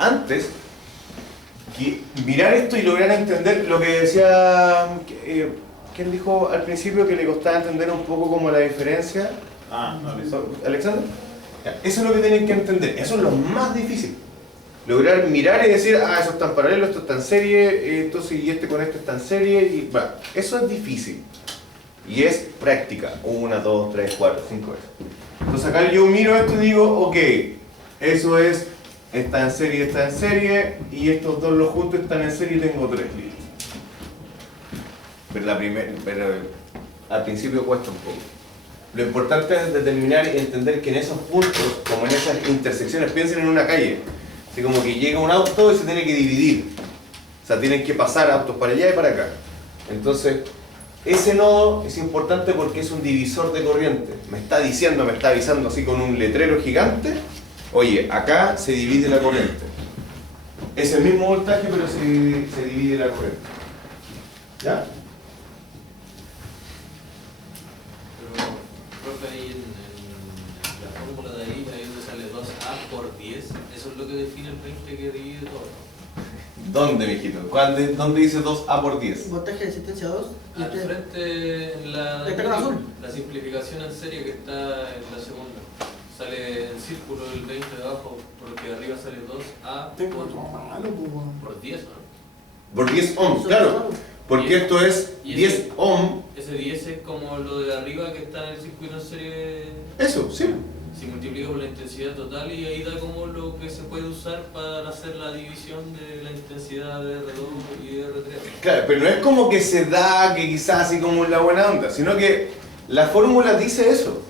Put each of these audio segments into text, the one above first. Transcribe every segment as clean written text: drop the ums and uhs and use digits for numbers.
antes que mirar esto y lograr entender lo que decía, ¿quién dijo al principio que le costaba entender un poco como la diferencia? ¿Alexander? Eso es lo que tienen que entender, eso es lo más difícil. Lograr mirar y decir, eso está en paralelo, esto está en serie, entonces y este con este está en serie, y bueno, eso es difícil. Y es práctica, 1, 2, 3, 4, 5 veces. Entonces acá yo miro esto y digo, ok, eso es, está en serie, y estos dos los juntos están en serie y tengo 3 libros. Pero al principio cuesta un poco. Lo importante es determinar y entender que en esos puntos, como en esas intersecciones, piensen en una calle. Así como que llega un auto y se tiene que dividir. O sea, tienen que pasar autos para allá y para acá. Entonces, ese nodo es importante porque es un divisor de corriente. Me está avisando así con un letrero gigante. Oye, acá se divide la corriente. Es el mismo voltaje, pero se divide la corriente. ¿Ya? Profe, ahí en la fórmula de ahí donde sale 2A por 10, eso es lo que define el 20 que divide todo. ¿Dónde, mijito? ¿Dónde dice 2A por 10? Voltaje de resistencia 2. Al frente, en la simplificación en serie que está en la segunda. Sale en círculo el 20 de abajo, porque arriba sale 2A por 10, ¿no? Por 10 ohms, claro. Porque esto es 10 ohms. Ese 10 es como lo de arriba que está en el circuito en serie. Eso, sí. Se multiplica por la intensidad total y ahí da como lo que se puede usar para hacer la división de la intensidad de R2 y de R3. Claro, pero no es como que se da, que quizás así como en la buena onda, sino que la fórmula dice eso.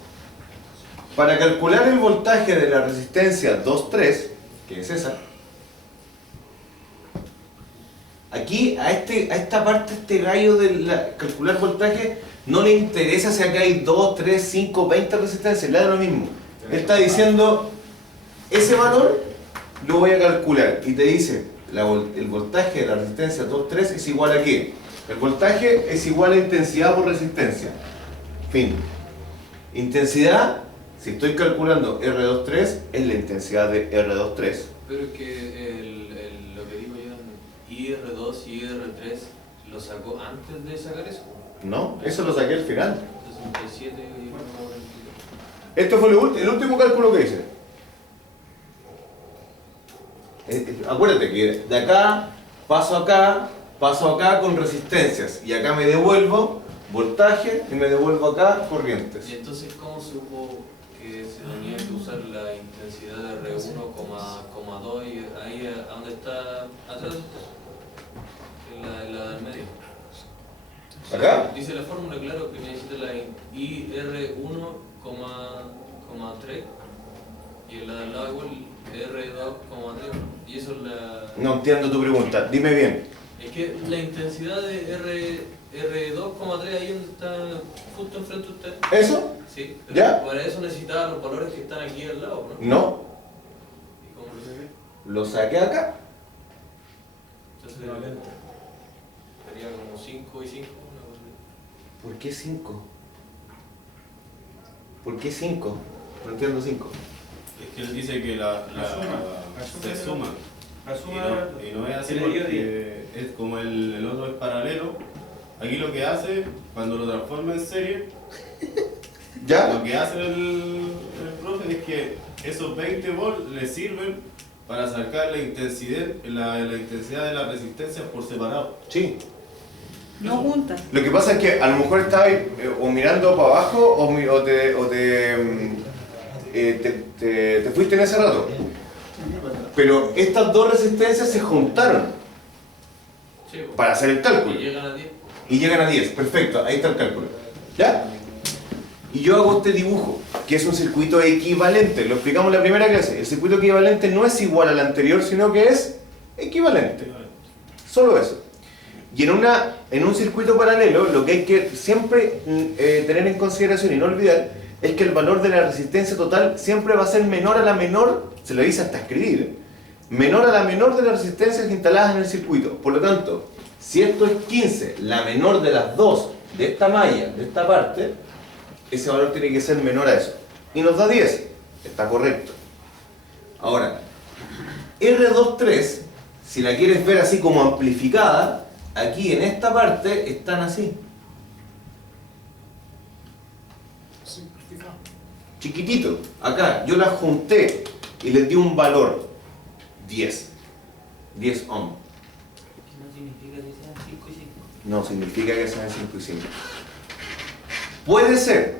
Para calcular el voltaje de la resistencia 2.3, que es esa, aquí a esta parte, este gallo de calcular voltaje, no le interesa si acá hay 2, 3, 5, 20 resistencias, le da lo mismo. Él está diciendo, ese valor lo voy a calcular y te dice, el voltaje de la resistencia 2.3 es igual a ¿qué? El voltaje es igual a intensidad por resistencia. Fin. Intensidad, si estoy calculando R23, es la intensidad de R23. Pero es que lo que digo yo, IR2 y IR3, ¿lo sacó antes de sacar eso? No, eso lo saqué al final. 67 y Esto fue el último cálculo que hice. Acuérdate que de acá paso acá con resistencias y acá me devuelvo voltaje y me devuelvo acá corrientes. ¿Y entonces cómo supo que se tenía que usar la intensidad de R1,2 y ahí a donde está atrás? En la del medio. ¿Acá? Dice la fórmula, claro, que necesita la IR1,3 y en la del lado igual R2,3 y eso es la... No entiendo tu pregunta, dime bien. Es que la intensidad de R2,3 ahí donde está justo enfrente de usted. ¿Eso? Sí, pero ¿Ya? para eso necesitaba los valores que están aquí al lado, ¿no? No, ¿Y cómo lo saqué? lo saqué acá. Entonces sería como 5 y 5, una cosa así. ¿Por qué 5? ¿Por qué 5? No entiendo 5. Es que él dice que se suman. Y no es así le dio porque es como el otro es paralelo. Aquí lo que hace, cuando lo transforma en serie, ¿Ya? lo que hace el profe es que esos 20 volts le sirven para sacar la intensidad de la resistencia por separado. Sí. No juntas. Lo que pasa es que a lo mejor estabas o mirando para abajo o te fuiste en ese rato. Pero estas dos resistencias se juntaron Sí, pues. para hacer el cálculo. Y llegan a 10. Y llegan a 10, perfecto, ahí está el cálculo. ¿Ya? Y yo hago este dibujo, que es un circuito equivalente, lo explicamos en la primera clase. El circuito equivalente no es igual al anterior, sino que es equivalente. Solo eso. Y en un circuito paralelo, lo que hay que siempre tener en consideración y no olvidar, es que el valor de la resistencia total siempre va a ser menor a la menor, se lo dice hasta escribir, menor a la menor de las resistencias instaladas en el circuito. Por lo tanto, si esto es 15, la menor de las dos de esta malla, de esta parte, ese valor tiene que ser menor a eso. Y nos da 10. Está correcto. Ahora, R23, si la quieres ver así como amplificada, aquí en esta parte están así. Chiquitito. Acá yo las junté y les di un valor 10 ohm. No significa que sean 5 y 5. No significa que sean 5 y 5. Puede ser,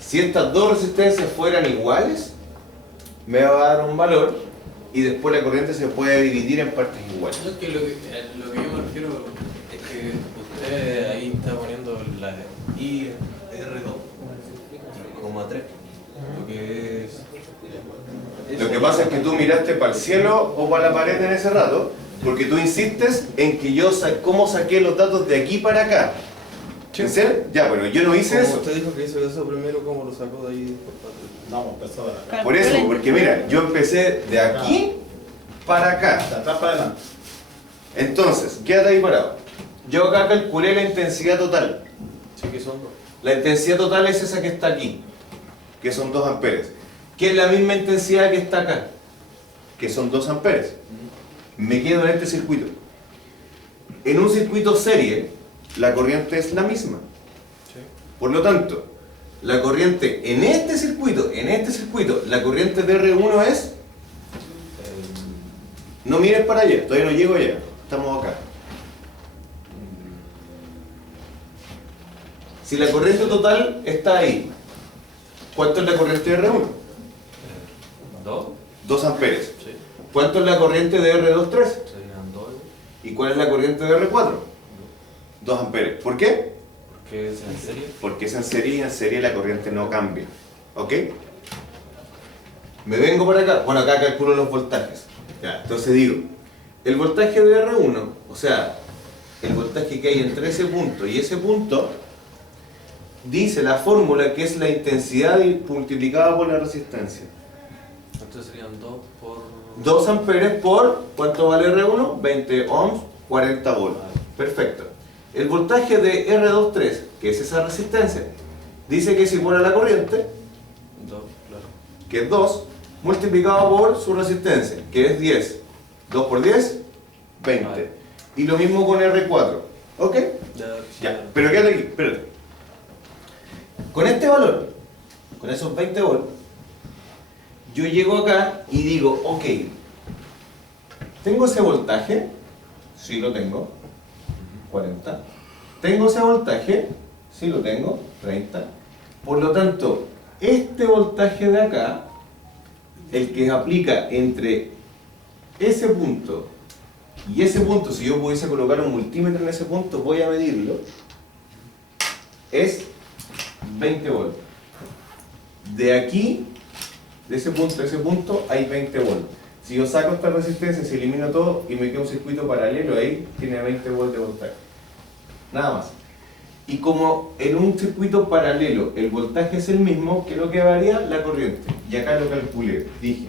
si estas dos resistencias fueran iguales, me va a dar un valor y después la corriente se puede dividir en partes iguales. No, es que lo que yo me refiero es que usted ahí está poniendo la IR2, 3, lo que es... Lo que pasa es que tú miraste para el cielo o para la pared en ese rato, porque tú insistes en que yo cómo saqué los datos de aquí para acá. ¿En serio? Ya, pero yo no hice eso. Usted dijo que hizo eso primero, ¿cómo lo sacó de ahí? No, empezó de acá. Por eso, porque mira, yo empecé de aquí para acá. De atrás para adelante. Entonces, quédate ahí parado. Yo acá calculé la intensidad total. Sí, que son 2. La intensidad total es esa que está aquí, que son 2 amperes. Que es la misma intensidad que está acá, que son 2 amperes. Me quedo en este circuito. En un circuito serie, la corriente es la misma. Por lo tanto, la corriente en este circuito, la corriente de R1 es... No mires para allá, todavía no llego allá, estamos acá. Si la corriente total está ahí, ¿cuánto es la corriente de R1? 2. 2 amperes. Sí. ¿Cuánto es la corriente de R23? Serían 2. ¿Y cuál es la corriente de R4? 2 amperes. ¿Por qué? Porque es en serie. Porque es en serie y en serie la corriente no cambia. ¿Ok? Me vengo por acá. Bueno, acá calculo los voltajes. Ya, entonces digo, el voltaje de R1, o sea, el voltaje que hay entre ese punto y ese punto, dice la fórmula que es la intensidad multiplicada por la resistencia. Entonces serían 2 por... 2 amperes por, ¿cuánto vale R1? 20 ohms, 40 volts. Perfecto. El voltaje de R23, que es esa resistencia, dice que es igual a la corriente, 2, claro. que es 2, multiplicado por su resistencia, que es 10. 2 por 10, 20. Vale. Y lo mismo con R4. ¿Ok? Ya, pero quédate aquí, espérate. Con este valor, con esos 20 volts, yo llego acá y digo, ok, ¿tengo ese voltaje? Sí lo tengo, 40. ¿Tengo ese voltaje? Sí lo tengo, 30. Por lo tanto, este voltaje de acá, el que aplica entre ese punto y ese punto, si yo pudiese colocar un multímetro en ese punto, voy a medirlo, es 20 volts. De aquí, de ese punto a ese punto, hay 20 volts. Si yo saco esta resistencia, se elimina todo y me queda un circuito paralelo ahí, tiene 20 volts de voltaje. Nada más. Y como en un circuito paralelo el voltaje es el mismo, ¿qué es lo que varía? La corriente. Y acá lo calculé. Dije,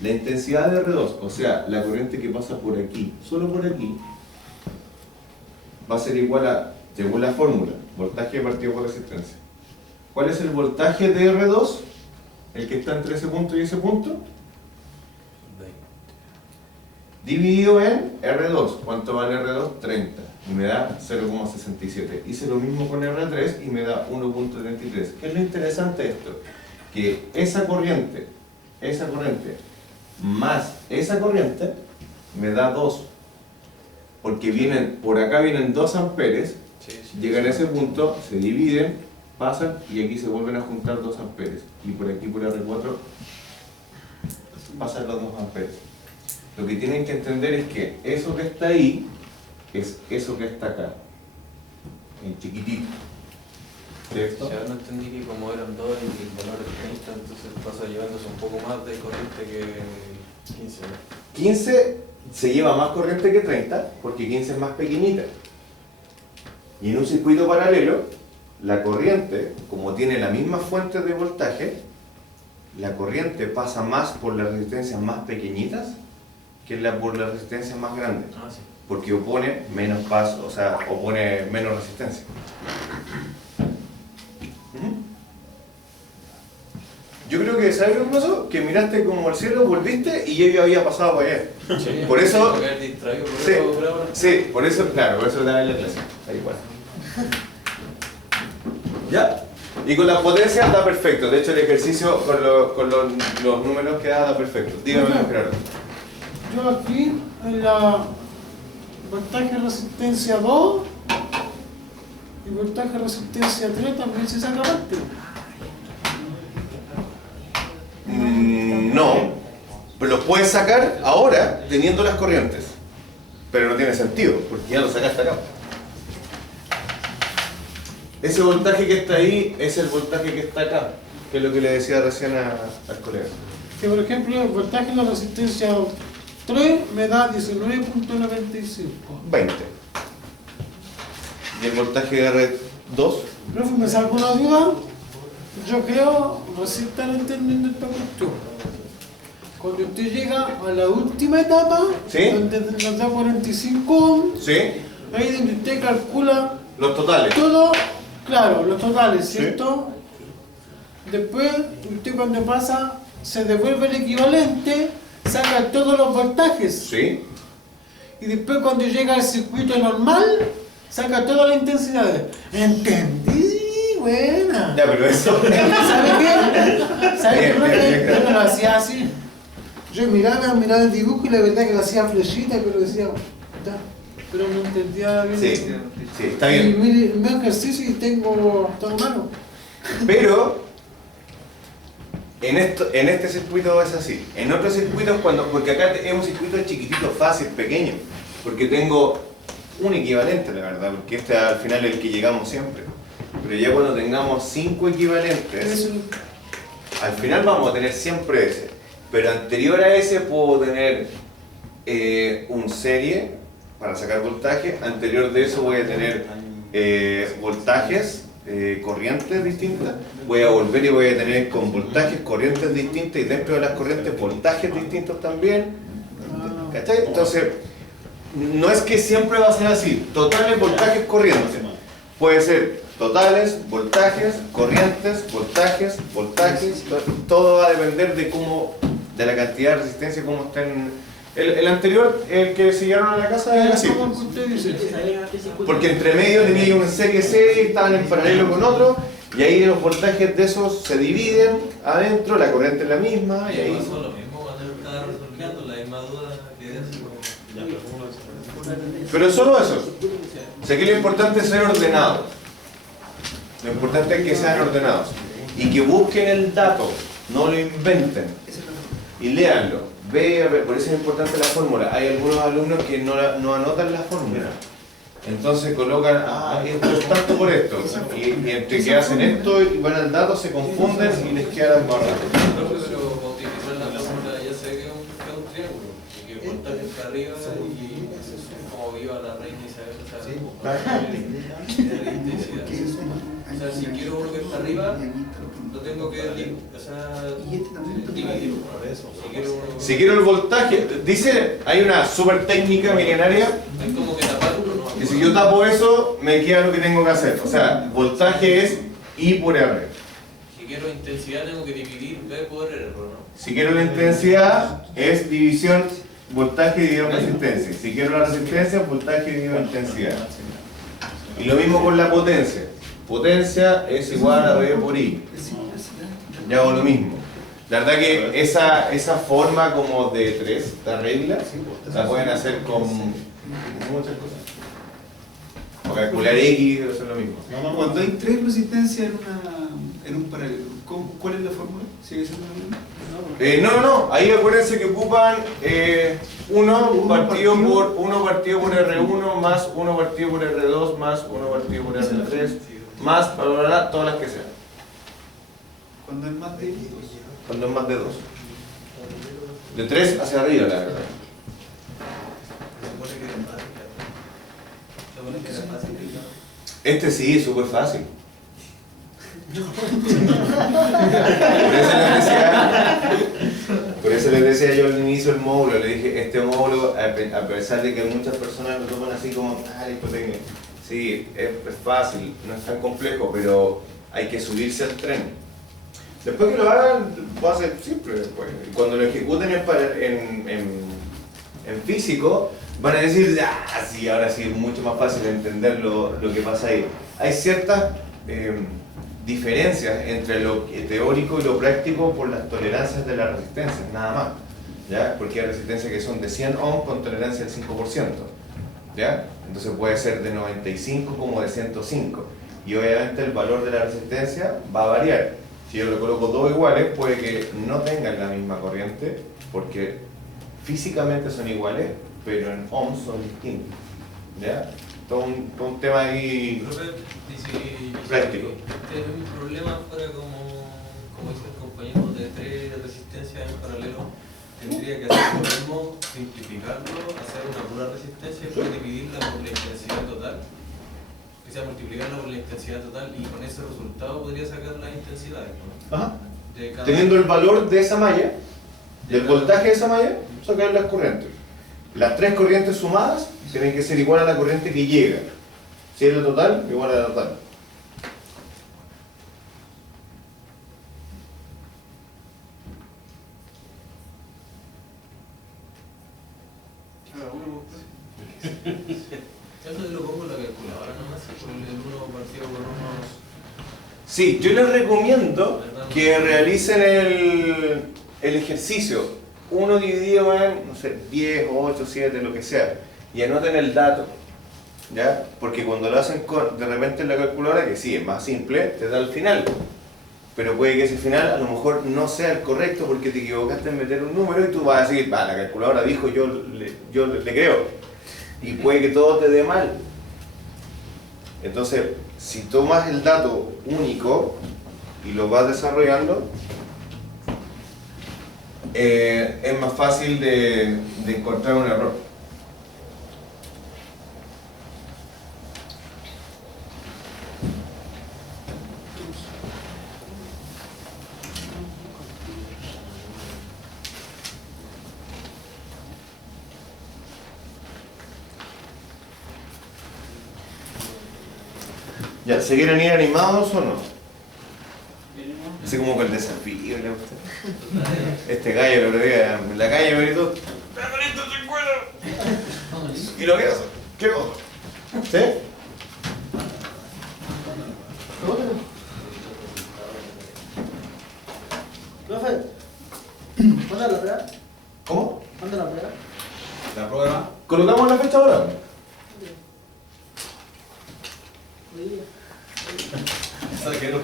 la intensidad de R2, o sea, la corriente que pasa por aquí, solo por aquí, va a ser igual a, según la fórmula, voltaje partido por resistencia. ¿Cuál es el voltaje de R2? El que está entre ese punto y ese punto. 20. Dividido en R2. ¿Cuánto vale R2? 30. Y me da 0,67. Hice lo mismo con R3 y me da 1,33. ¿Qué es lo interesante de esto? Que esa corriente más esa corriente me da 2. Porque vienen, por acá vienen 2 amperes, llegan a ese punto, se dividen, pasan y aquí se vuelven a juntar 2 amperes. Y por aquí, por R4, pasan los 2 amperes. Lo que tienen que entender es que eso que está ahí es eso que está acá, en chiquitito. ¿Cierto? Ya no entendí que como eran 2 y el valor es 30, entonces pasa llevándose un poco más de corriente que 15. 15 se lleva más corriente que 30 porque 15 es más pequeñita. Y en un circuito paralelo, la corriente, como tiene la misma fuente de voltaje, la corriente pasa más por las resistencias más pequeñitas que por las resistencias más grandes. Ah, sí. Porque opone menos paso, o sea, opone menos resistencia. Yo creo que que, ¿sabes lo que pasó? Que miraste como al cielo, volviste y yo había pasado para allá. Sí, Por eso... me quedé distraído por Sí, eso, por ahora. sí, por eso, claro, por eso te da la clase. Ahí igual. ¿Ya? Y con la potencia da perfecto. De hecho, el ejercicio con los números que da perfecto. Dígame, Gerardo. Yo aquí, en la voltaje resistencia 2 y voltaje resistencia 3 también se saca parte. No, pero los puedes sacar ahora teniendo las corrientes. Pero no tiene sentido, porque ya lo sacaste acá. Ese voltaje que está ahí es el voltaje que está acá, que es lo que le decía recién al colega. Que por ejemplo el voltaje de la resistencia 3 me da 19.95. 20. ¿Y el voltaje de R2? Profe, ¿me salgo una duda? Yo creo, no sé si están entendiendo esta cuestión. Cuando usted llega a la última etapa, ¿Sí? donde nos da 45 ohms, ¿Sí? ahí donde usted calcula Los totales. todo, claro, los totales, Sí. ¿cierto? Después, usted cuando pasa, se devuelve el equivalente, saca todos los voltajes. ¿Sí? Y después cuando llega al circuito normal, saca todas las intensidades. ¿Entendí? Buena. Ya, pero eso... ¿Sabe qué? ¿Sabe Bien, qué? bien, bien, Yo no claro. lo hacía así. Yo miraba el dibujo y la verdad que lo hacía flechita, pero decía, ya, pero no entendía bien. Sí, sí, está Y bien. mire, me ejercicio y tengo todo malo. Pero en este circuito es así. En otros circuitos, porque acá es un circuito chiquitito, fácil, pequeño, porque tengo un equivalente, la verdad, porque este al final es el que llegamos siempre. Pero ya cuando tengamos 5 equivalentes, Eso, al final vamos a tener siempre ese. Pero anterior a ese puedo tener un serie para sacar voltaje. Anterior de eso voy a tener voltajes, corrientes distintas. Voy a volver y voy a tener con voltajes, corrientes distintas y dentro de las corrientes voltajes distintos también. ¿Cachai? Entonces, no es que siempre va a ser así. Totales, voltajes, corrientes. Puede ser totales, voltajes, corrientes, voltajes, todo va a depender de cómo, de la cantidad de resistencia, cómo estén. El anterior, el que se llevaron a la casa, era así. como usted dice. Porque entre medio tenía una serie, estaban en paralelo con otro, y ahí los voltajes de esos se dividen adentro, la corriente es la misma, y Me ahí. pasó lo mismo cuando yo estaba resolviendo la misma duda que así como... Pero solo eso. Sé que lo importante es ser ordenado. Lo importante es que sean ordenados. Y que busquen el dato, no lo inventen. Y léanlo. Por eso es importante la fórmula. Hay algunos alumnos que no anotan la fórmula. Entonces colocan, esto es tanto por esto. Y entre que hacen esto y van al dato, se confunden y les queda las barras. Profe, pero para utilizar la fórmula ya sé que es un triángulo, y que el voltaje está arriba y como viva la reina Isabel, o sea, la intensidad. O sea, si quiero uno que está arriba, lo tengo que dividir. Si quiero el voltaje, dice, hay una super técnica milenaria. Hay como que taparlo, ¿no? Y si yo tapo eso, me queda lo que tengo que hacer. O sea, voltaje es I por R. Si quiero intensidad, tengo que dividir B por R, ¿no? Si quiero la intensidad, es división voltaje dividido resistencia. Si quiero la resistencia, voltaje dividido intensidad. Y lo mismo con la potencia. Potencia es igual a B por I. Ya hago lo mismo. La verdad que esa forma como de 3, esta regla, la pueden hacer con muchas cosas. O calcular X, eso es lo mismo. Cuando hay 3 resistencias en un paralelo, ¿cuál es la fórmula? ¿Sigue siendo la misma? No, ahí acuérdense que ocupan 1 partido por R1 más 1 partido por R2 más 1 partido por R3 más, todas las que sean. Cuando es más de 2. Cuando es más de 2. De 3 hacia arriba, la verdad. Este sí, es súper fácil. Por eso les decía yo al inicio del módulo, le dije, este módulo, a pesar de que muchas personas lo toman así como, hipotécnico, sí, es fácil, no es tan complejo, pero hay que subirse al tren. Después que lo hagan, va a ser simple después. Y cuando lo ejecuten en físico, van a decir, ah, sí, ahora sí es mucho más fácil entender lo que pasa ahí. Hay ciertas diferencias entre lo teórico y lo práctico por las tolerancias de las resistencias, nada más. ¿Ya? Porque hay resistencias que son de 100 ohms con tolerancia del 5%. ¿Ya? Entonces puede ser de 95 como de 105. Y obviamente el valor de la resistencia va a variar. Si yo le coloco dos iguales, puede que no tengan la misma corriente, porque físicamente son iguales, pero en ohms son distintos. ¿Ya? Todo un tema ahí práctico. Este un problema fuera como dice el compañero, de 3 resistencias en paralelo. Tendría que hacer lo mismo, simplificarlo, hacer una pura resistencia y después dividirla por la intensidad total. O sea, multiplicarla por la intensidad total y con ese resultado podría sacar las intensidades, ¿no? Ajá. Teniendo el valor de esa malla, del voltaje de esa malla, sacar las corrientes. Las 3 corrientes sumadas tienen que ser igual a la corriente que llega. Si es la total, igual a la total. Eso lo pongo en la calculadora nomás, con el 1 partido por unos... Sí, yo les recomiendo que realicen el ejercicio. 1 dividido en, no sé, 10, 8, 7, lo que sea. Y anoten el dato. ¿Ya? Porque cuando lo hacen de repente en la calculadora, que sí, es más simple, te da el final. Pero puede que ese final a lo mejor no sea el correcto porque te equivocaste en meter un número y tú vas a decir, la calculadora dijo, yo le creo. Y puede que todo te dé mal. Entonces, si tomas el dato único y lo vas desarrollando, es más fácil de encontrar un error. Ya, ¿se quieren ir animados o no? Así como con el desafío, ¿le gusta? Este gallo el otro día en la calle me gritó, ¡Pedrito, te encuentro! ¿Y lo que hace? ¿Qué cosa? ¿Sí? Profe, ¿cuándo la prueba? ¿Cómo? ¿Cuándo la prueba? La prueba. ¿Colocamos la fecha ahora? ¿Sabes qué no?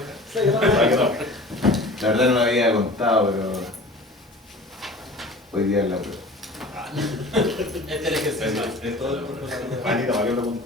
La verdad no me había contado, pero hoy día es la prueba. Este es el ejercicio. Es todo el Juanito, ¿para qué lo apunto?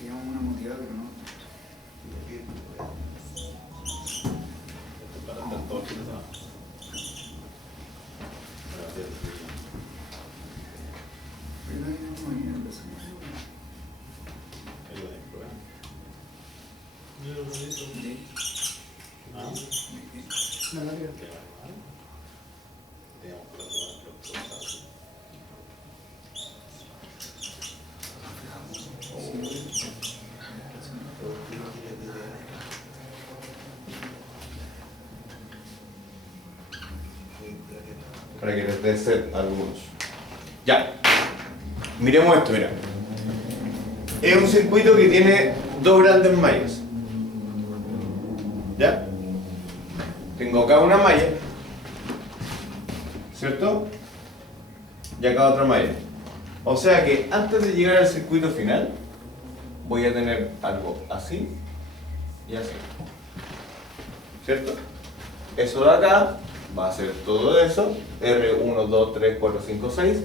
Queríamos una motivada, pero no. Pero nadie nos va a ir a empezar. No, no, no. Para que les dé sed a algunos. Ya. Miremos esto, mira. Es un circuito que tiene 2 grandes mallas. ¿Ya? tengo acá una malla, ¿cierto? Y acá otra malla. O sea que antes de llegar al circuito final, voy a tener algo así y así. ¿Cierto? Eso de acá va a ser todo eso, R1, 2, 3, 4, 5, 6,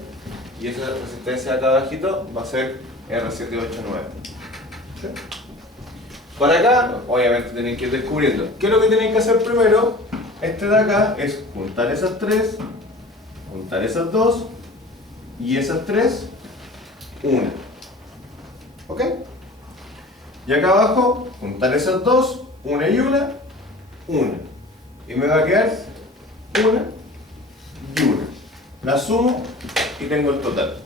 y esa resistencia de acá abajito va a ser R7, 8, 9. ¿Sí? Para acá, obviamente tienen que ir descubriendo. ¿Qué es lo que tienen que hacer primero? Este de acá es juntar esas tres, juntar esas dos, y esas tres, una. ¿Ok? Y acá abajo, juntar esas dos, una y una. Y me va a quedar una y una. La sumo y tengo el total.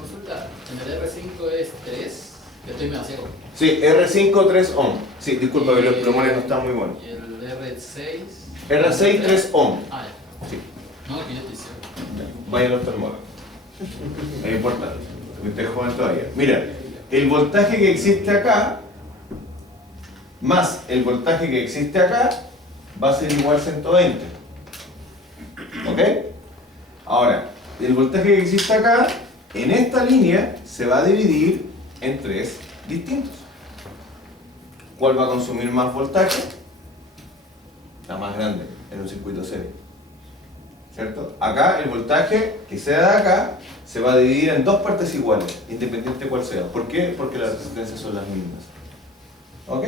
Consulta, en el R5 es 3, que estoy medio ciego. Sí, R5, 3 ohm. Sí, disculpa que los plumores no están muy buenos. Y el R6. R6, 3 ohm. Ah, ya. Sí. No, que yo estoy ciego. Vaya a los termómetros. Es importante, porque ustedes joven todavía. Mira, el voltaje que existe acá, más el voltaje que existe acá, va a ser igual a 120. ¿Ok? Ahora, el voltaje que existe acá, en esta línea, se va a dividir en tres distintos. ¿Cuál va a consumir más voltaje? La más grande, en un circuito serie. ¿Cierto? Acá el voltaje que sea de acá se va a dividir en dos partes iguales, independiente de cuál sea. ¿Por qué? Porque las resistencias son las mismas. ¿Ok?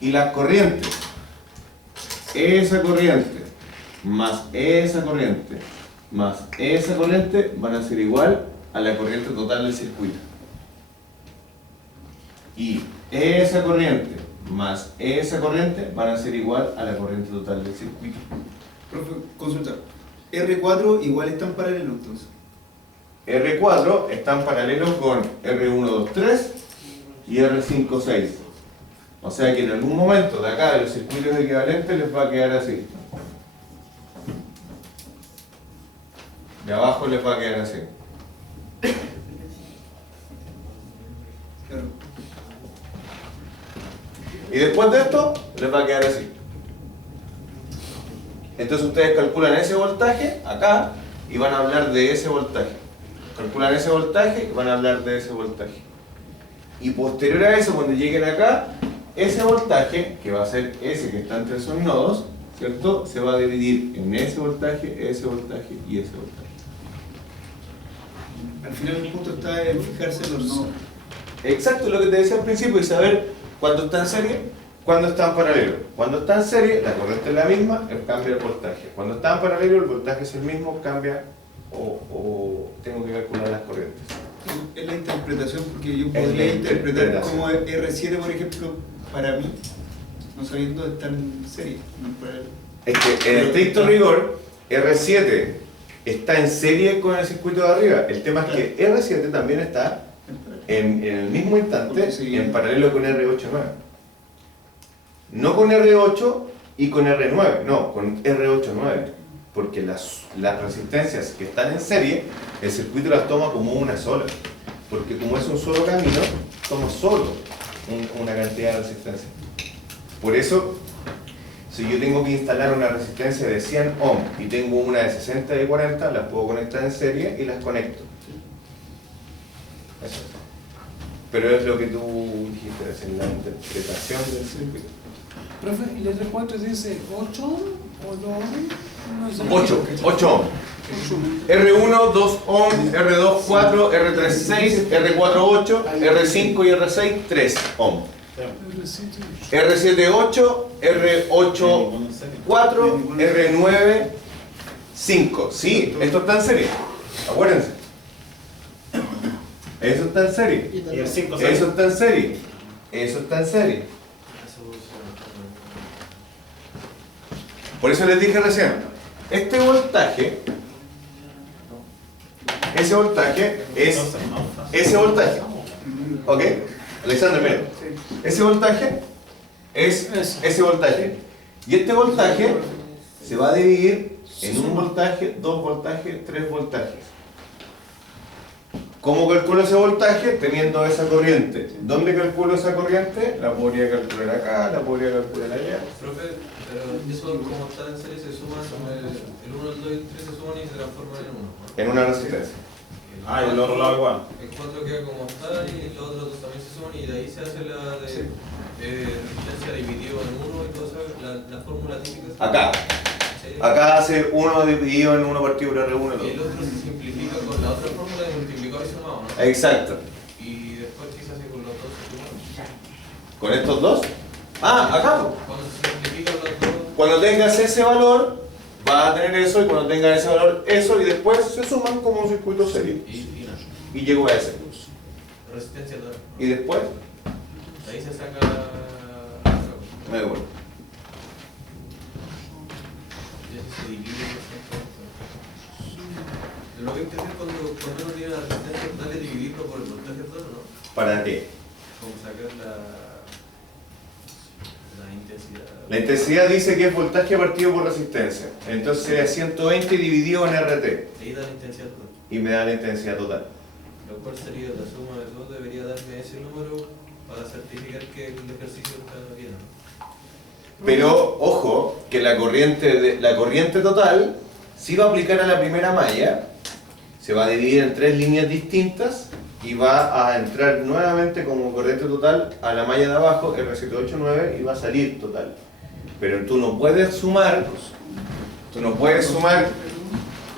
Y las corrientes, esa corriente más esa corriente más esa corriente van a ser igual a la corriente total del circuito. Y esa corriente más esa corriente van a ser igual a la corriente total del circuito. Profe, consulta. R4 igual están paralelos entonces. R4 están paralelos con R1, 2, 3 y R5, 6. O sea que en algún momento de acá de los circuitos equivalentes les va a quedar así. De abajo les va a quedar así. Claro. Y después de esto les va a quedar así. Entonces ustedes calculan ese voltaje acá y van a hablar de ese voltaje. Calculan ese voltaje y van a hablar de ese voltaje. Y posterior a eso, cuando lleguen acá, ese voltaje, que va a ser ese que está entre esos nodos, ¿cierto? Se va a dividir en ese voltaje y ese voltaje. Al final el punto está en fijarse en los nodos. Exacto, lo que te decía al principio, y saber cuándo está en serie, cuándo está en paralelo. Cuando está en serie, la corriente es la misma, cambia el voltaje. Cuando está en paralelo, el voltaje es el mismo, cambia o tengo que calcular las corrientes. Es la interpretación, porque yo Es la podría interpretar interpretación. como R7, por ejemplo, para mí, no sabiendo estar en serie, no en paralelo. Es que en estricto rigor, R7 está en serie con el circuito de arriba. El tema es que R7 también está en el mismo instante en paralelo con R8-9. No con R8 y con R9, no, con R8-9. Porque las resistencias que están en serie, el circuito las toma como una sola. Porque como es un solo camino, toma solo una cantidad de resistencia. Por eso, si yo tengo que instalar una resistencia de 100 ohm y tengo una de 60 y de 40, las puedo conectar en serie y las conecto. Eso. Pero es lo que tú dijiste, es en la interpretación del circuito. Profe, ¿y el R4 dice 8 o 2 ohm? 8 ohm. R1, 2 ohm, R2, 4, R3, 6, R4, 8, R5 y R6, 3 ohm. R7, 8, R8, 4, R9, 5. Sí, esto está en serie. Acuérdense. Eso está en serie. Y el 5, Eso está en serie. Eso está en serie. Por eso les dije recién, este voltaje, ese voltaje es ese voltaje. ¿Ok? Alexander, mira. Ese voltaje es ese voltaje. Y este voltaje se va a dividir en un voltaje, dos voltajes, tres voltajes. ¿Cómo calculo ese voltaje? Teniendo esa corriente. ¿Dónde calculo esa corriente? La podría calcular acá, la podría calcular allá. Profe, pero eso como está en serie se suman, el 1, el 2 y el 3 se suman y se transforman en 1. En una resistencia. Ah, y el otro lado igual. El 4 queda como está y los otros dos también se suman y de ahí se hace la de resistencia dividido en 1 y todo eso, la fórmula típica. Acá. Sí. Acá hace 1 dividido en 1 partido por R1. Y el otro se simplifica con la otra fórmula de multiplicador y sumado, ¿no? Exacto. Y después qué se hace con los dos sumados. ¿Con estos dos? Ah, acá. Cuando se simplifican los dos. Cuando tengas ese valor, vas a tener eso, y cuando tengas ese valor, eso, y después se suman como un circuito serio. Y no. Y llego a ese. Resistencia total. Y después, De ahí se saca me devuelvo. ya se divide lo que hay que hacer cuando uno tiene la resistencia total es dividirlo por el voltaje total, ¿no? ¿Para qué? Como sacar la intensidad. La intensidad dice que es voltaje partido por resistencia. Entonces sería 120 dividido en RT. Ahí da la intensidad total. Y me da la intensidad total. Lo cual sería la suma de todo, debería darme ese número para certificar que el ejercicio está bien, ¿no? Pero, ojo, que la corriente total sí va a aplicar a la primera malla. Se va a dividir en 3 líneas distintas y va a entrar nuevamente como corriente total a la malla de abajo, R789, y va a salir total. Pero tú no puedes sumar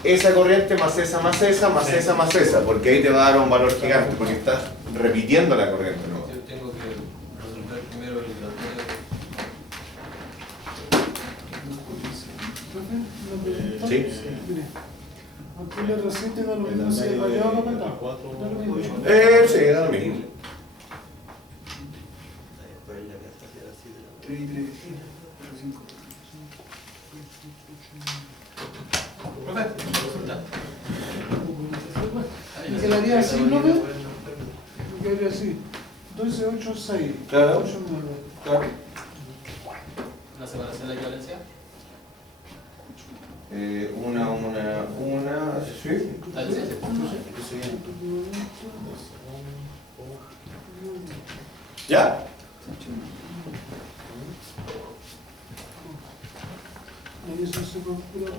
esa corriente más esa, más esa, más esa, más esa, porque ahí te va a dar un valor gigante, porque estás repitiendo la corriente, ¿no? Yo tengo que resolver primero el gratuito. Sí. Mire, aquí le resiste da lo mismo si es rayado o capetado. Da lo mismo. Sí, da lo mismo. 3 y 3, 5. Profe, consulta. Y quedaría así, ¿no ve? Y quedaría así. 12, 8, 6. Claro. 8, 9. Claro. ¿Una separación de equivalencia? Una, sí. Ah, sí, sí. ¿Ya? Ahí eso se calcula.